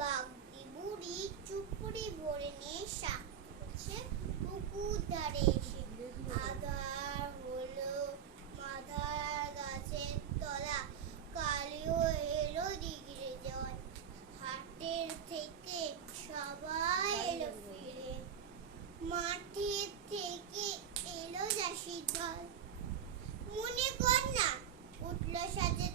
বাগদি বুড়ি চুপড়ি ভরে নিয়ে শাক করছে পুকুর ধারে এসে। আধার হলো মাথার গাছের তলা, কালিও এলো দিগিরে জল। হাটের থেকে সবাই এলো ফিরে, মাঠের থেকে এলো চাষির দল। মনে কর না উঠলো সাজে